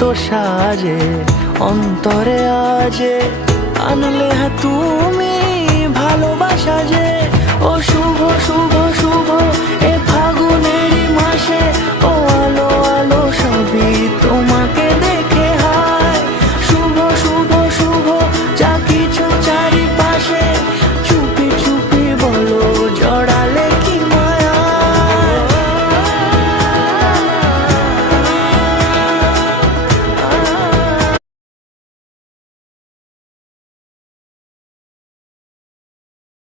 এত সাজে অন্তরে আজে আনলে হ্যাঁ তুমি ভালোবাসা যে। ও শুভ শুভ শুভ এ ফাগুনেরই মাসে, ও আলো আলো সবই তোমার।